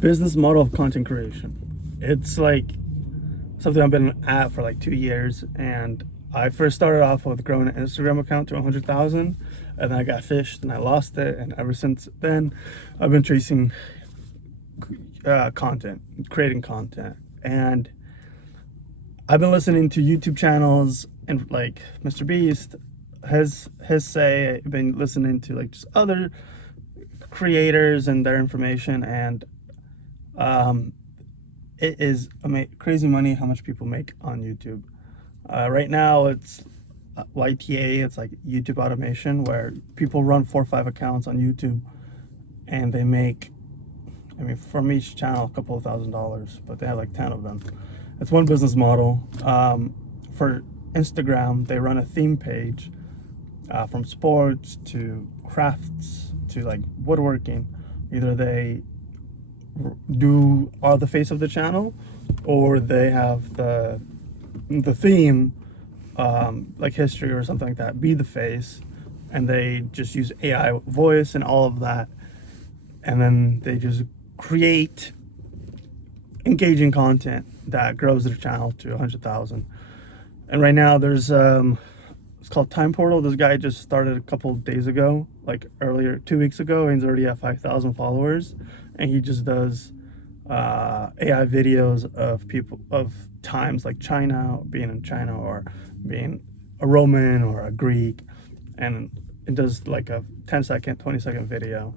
business model of content creation. It's like something I've been at for like 2 years, and I first started off with growing an Instagram account to 100,000, and then I got fished and I lost it, and ever since then, I've been chasing content, creating content, and I've been listening to YouTube channels and like Mr. Beast, his say. I've been listening to like just other creators and their information, and um, it is crazy money how much people make on YouTube. Right now, it's YTA. It's like YouTube automation, where people run 4 or 5 accounts on YouTube, and they make, I mean, from each channel, a couple of $1,000s, but they have like 10 of them. It's one business model. For Instagram, they run a theme page, from sports to crafts to like woodworking. Either they are the face of the channel, or they have the theme, like history or something like that, be the face, and they just use AI voice and all of that, and then they just create engaging content that grows their channel to 100,000. And right now there's it's called Time Portal. This guy just started a couple of days ago, like earlier, 2 weeks ago, and he's already at 5,000 followers, and he just does AI videos of people, of times like China, being in China, or being a Roman or a Greek, and it does like a 10-second, 20-second video.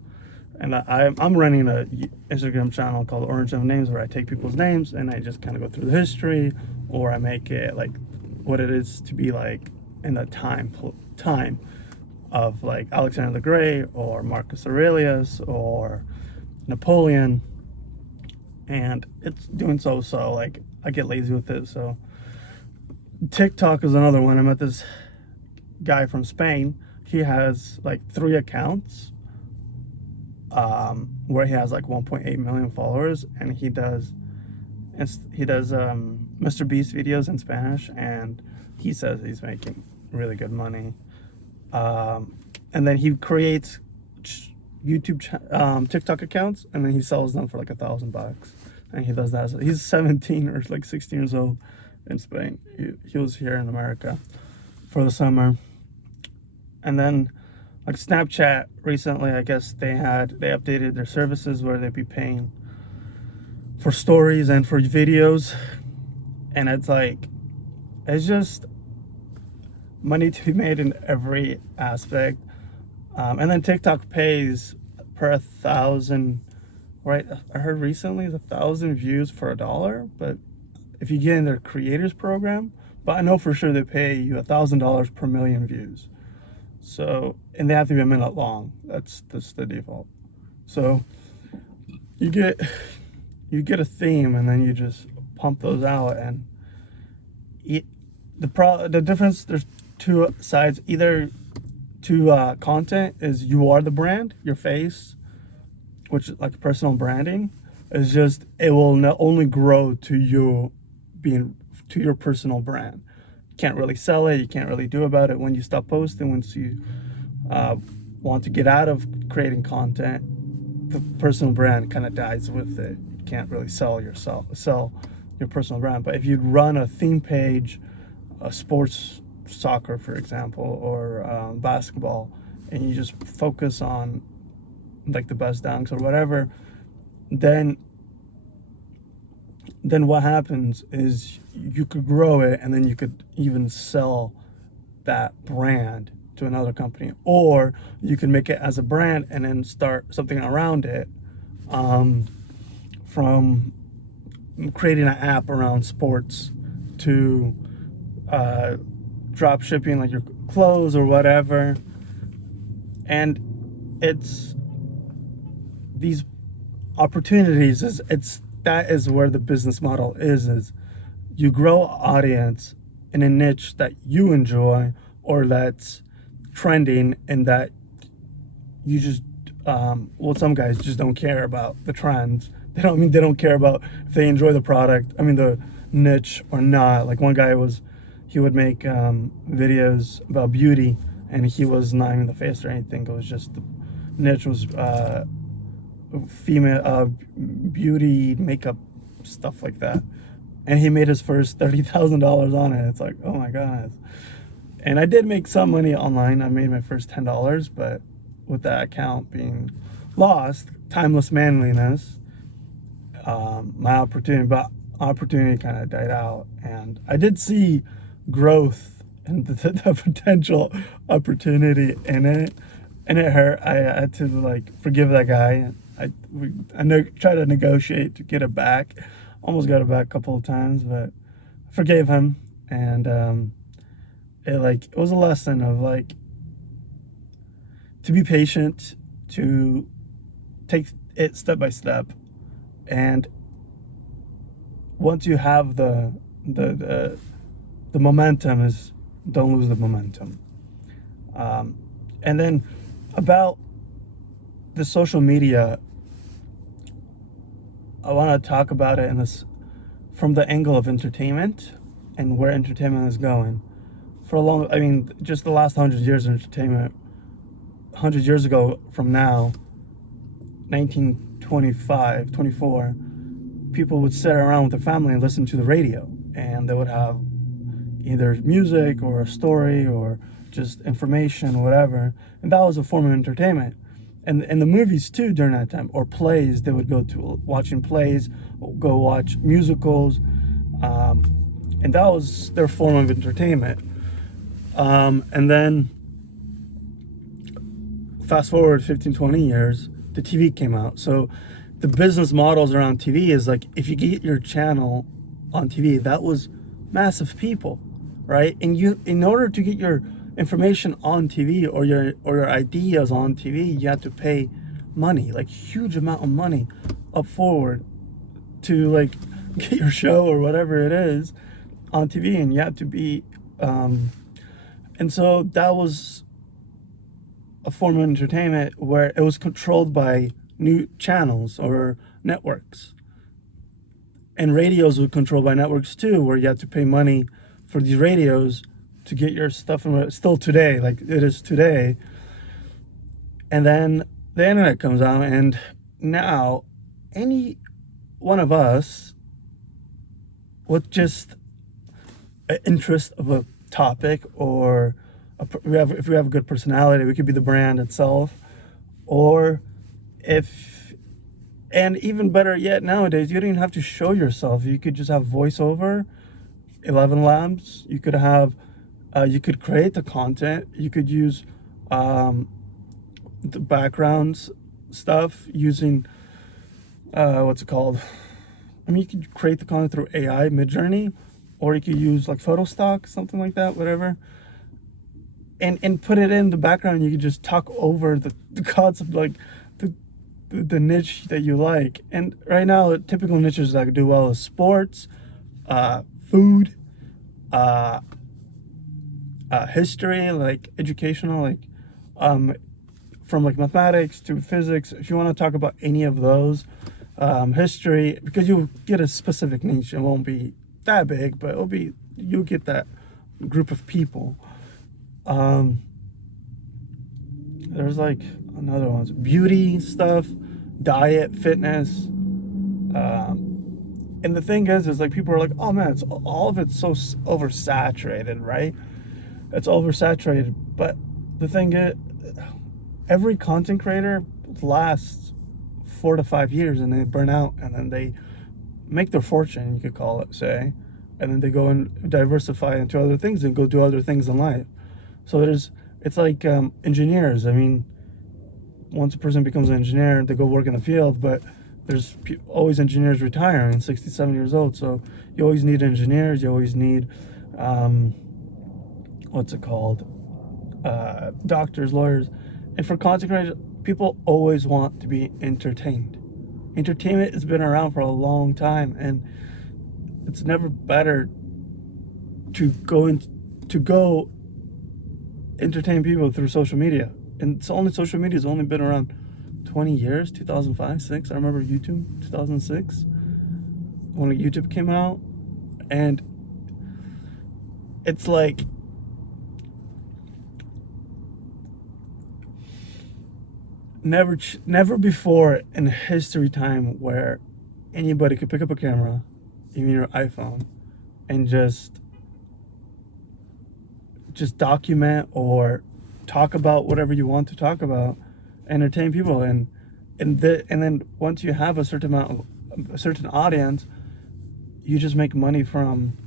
And I'm running a Instagram channel called Orange of Names, where I take people's names and I just kind of go through the history, or I make it like what it is to be like in the time of like Alexander the Great or Marcus Aurelius or Napoleon. And it's doing so like I get lazy with it. So TikTok is another one. I met this guy from Spain. He has like 3 accounts, where he has like 1.8 million followers, and he does Mr. Beast videos in Spanish, and he says he's making really good money. And then he creates TikTok accounts, and then he sells them for like $1,000, and he does that. So he's 17 or like 16 years old in Spain. He was here in America for the summer. And then like Snapchat recently, I guess they updated their services where they'd be paying for stories and for videos, and it's just money to be made in every aspect. And then TikTok pays per 1,000, right? I heard recently it's 1,000 views for $1, but if you get in their creators program, but I know for sure they pay you $1,000 per million views. So, and they have to be a minute long. That's the default. So you get a theme, and then you just pump those out. And the difference, there's 2 sides. Either to content is you are the brand, your face, which is like personal branding, is just, it will not only grow to you being to your personal brand. Can't really sell it, you can't really do about it. When you stop posting, once you want to get out of creating content, the personal brand kind of dies with it. You can't really sell your personal brand. But if you run a theme page, a sports, soccer for example, or basketball, and you just focus on like the best dunks or whatever, then what happens is you could grow it, and then you could even sell that brand to another company, or you can make it as a brand and then start something around it, from creating an app around sports to drop shipping like your clothes or whatever. And it's these opportunities, that is where the business model is you grow audience in a niche that you enjoy, or that's trending, and that you just some guys just don't care about the trends. They don't care about if they enjoy the product, the niche, or not. Like one guy he would make videos about beauty, and he was not even the face or anything. It was just the niche was female beauty makeup stuff like that, and he made his first $30,000 on it. It's like, oh my god. And I did make some money online. I made my first $10, but with that account being lost, timeless manliness, my opportunity kind of died out, and I did see growth and the potential opportunity in it, and it hurt. I had to like forgive that guy. Tried to negotiate to get it back. Almost got it back a couple of times, but I forgave him, and it was a lesson of like to be patient, to take it step by step, and once you have the momentum, is don't lose the momentum. And then about the social media, I want to talk about it in this from the angle of entertainment and where entertainment is going. For a long, I mean, just the last 100 years of entertainment. 100 years ago from now, 1925, 24, people would sit around with their family and listen to the radio, and they would have either music or a story or just information, whatever, and that was a form of entertainment. And the movies too during that time, or plays, they would go to watching plays, go watch musicals, and that was their form of entertainment. And then fast forward 15, 20 years, the TV came out. So the business models around TV is like, if you get your channel on TV, that was massive people, right? And you, in order to get your information on TV or your ideas on TV, you have to pay money, like huge amount of money up forward to like get your show or whatever it is on TV, and you have to be, and so that was a form of entertainment where it was controlled by new channels or networks. And radios were controlled by networks too, where you had to pay money for these radios to get your stuff from, still today, like it is today. And then the internet comes out, and now any one of us with just an interest of a topic, or if we have a good personality, we could be the brand itself. Or and even better yet, nowadays, you don't even have to show yourself. You could just have voiceover, 11 Labs. You could have, you could create the content. You could use the backgrounds stuff using, what's it called? I mean, you could create the content through AI, Midjourney, or you could use like Photostock, something like that, whatever. And put it in the background. You could just talk over the concept, like the niche that you like. And right now, typical niches that do well is sports, food, history, like educational, like from like mathematics to physics. If you want to talk about any of those, history, because you'll get a specific niche. It won't be that big, but you'll get that group of people. There's like another ones, beauty stuff, diet, fitness. And the thing is like people are like, oh man, all of it's so oversaturated, right? It's oversaturated. But the thing is, every content creator lasts 4 to 5 years, and they burn out, and then they make their fortune, you could call it, say, and then they go and diversify into other things and go do other things in life. So it's like engineers. I mean, once a person becomes an engineer, they go work in the field, but there's always engineers retiring, 67 years old. So you always need engineers. You always need, what's it called? Doctors, lawyers. And for content creators, people always want to be entertained. Entertainment has been around for a long time, and it's never better to go entertain people through social media. And social media's only been around 20 years, 2005, 6. I remember YouTube, 2006, when YouTube came out. And it's like, never before in history time where anybody could pick up a camera, even your iPhone, and just document or talk about whatever you want to talk about, entertain people, and then once you have a certain a certain audience, you just make money from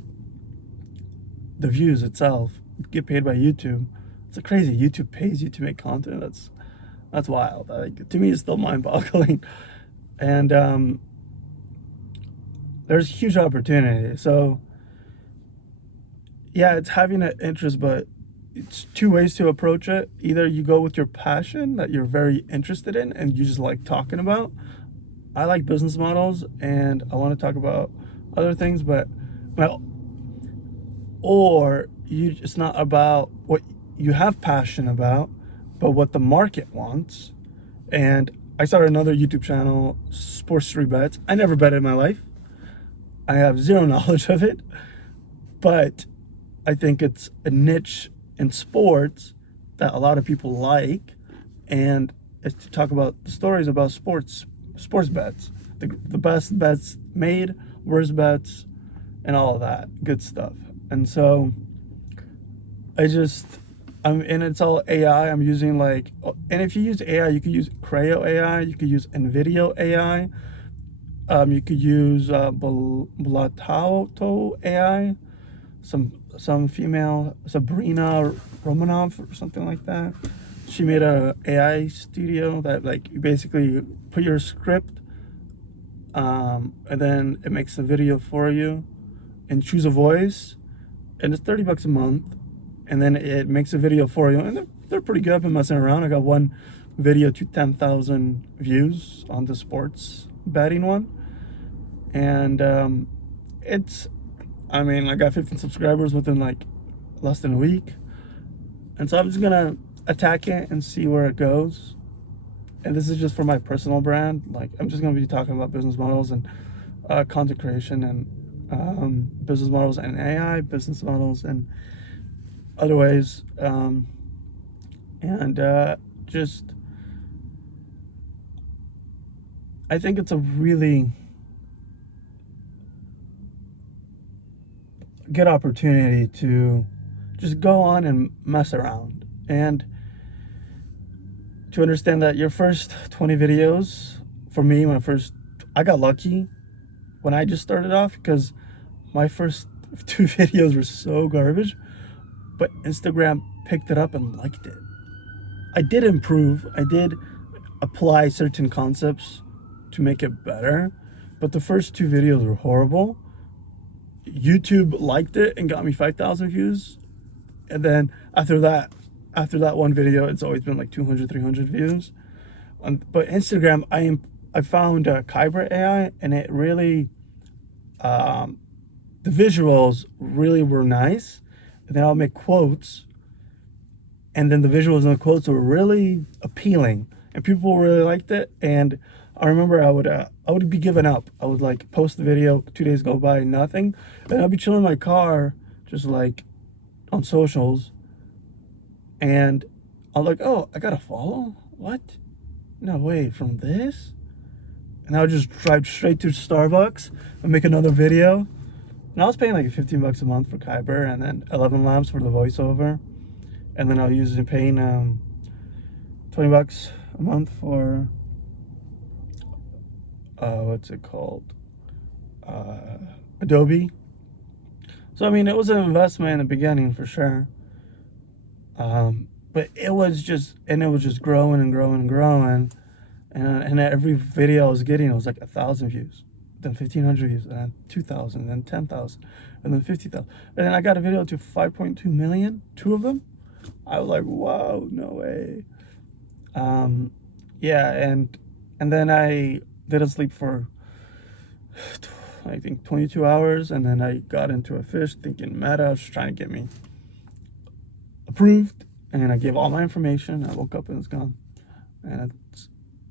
the views itself. Get paid by YouTube. It's crazy. YouTube pays you to make content. That's wild. Like, to me, it's still mind-boggling. And there's huge opportunity. So yeah, it's having an interest, but it's two ways to approach it. Either you go with your passion that you're very interested in and you just like talking about. I like business models and I want to talk about other things, but well, or it's not about what you have passion about, but what the market wants. And I started another YouTube channel, Sports 3 Bets. I never bet in my life. I have zero knowledge of it, but I think it's a niche in sports that a lot of people like, and it's to talk about the stories about sports bets, the best bets made, worst bets, and all of that good stuff. And so and it's all AI. I'm using and if you use AI, you could use Creo AI, you could use NVIDIA AI, you could use Blatato AI, some female, Sabrina Romanov or something like that. She made a AI studio that you basically put your script, and then it makes a video for you, and choose a voice, and it's $30 a month, and then it makes a video for you, and they're pretty good. I've been messing around. I got one video to 10,000 views on the sports betting one, and I got 15 subscribers within less than a week. And so I'm just gonna attack it and see where it goes. And this is just for my personal brand. I'm just gonna be talking about business models and content creation and business models and AI business models and other ways. Just, I think it's a really good opportunity to just go on and mess around and to understand that your first 20 videos, for me, I got lucky when I just started off because my first 2 videos were so garbage, but Instagram picked it up and liked it. I did improve. I did apply certain concepts to make it better, but the first 2 videos were horrible. YouTube liked it and got me 5,000 views. And then after that one video, it's always been 200, 300 views. But Instagram, I found Kyber AI, and it really, the visuals really were nice. And then I'll make quotes, and then the visuals and the quotes were really appealing, and people really liked it. And I remember I would be giving up. I would post the video, 2 days go by, nothing, and I'd be chilling in my car, just on socials, and I'm oh, I got a follow? What? No way, from this? And I would just drive straight to Starbucks and make another video. And I was paying $15 a month for Kyber, and then 11 Labs for the voiceover, and then I was paying $20 a month for what's it called? Adobe. So it was an investment in the beginning for sure. But it was just growing and growing and growing, and every video I was getting, it was 1,000 views, then 1,500 views, and then 2,000, then 10,000, and then 50,000, and then I got a video to 5.2 million, 2 of them. I was like, wow, no way. Yeah, and then I didn't sleep for I think 22 hours, and then I got into a fish thinking Meta was trying to get me approved, and I gave all my information. I woke up and it's gone, and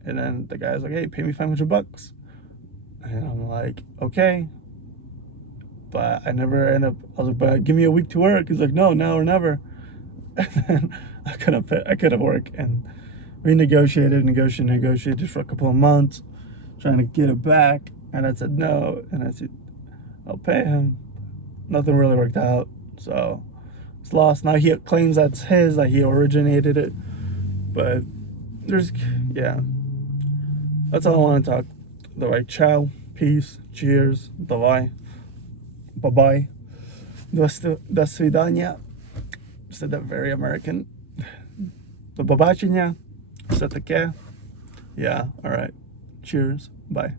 then the guy's like, hey, pay me $500, and I'm like, okay, but I never end up. I was like, but give me a week to work. He's like, no, now or never. And then I couldn't work, and We negotiated for a couple of months, trying to get it back. And I said no. And I said, I'll pay him. Nothing really worked out. So it's lost. Now he claims that's his, that he originated it. But yeah. That's all I want to talk. Давай, ciao, peace, cheers, давай, bye-bye, до свидания. Said that very American. До побачення. Все таке. Yeah, alright. Cheers. Bye.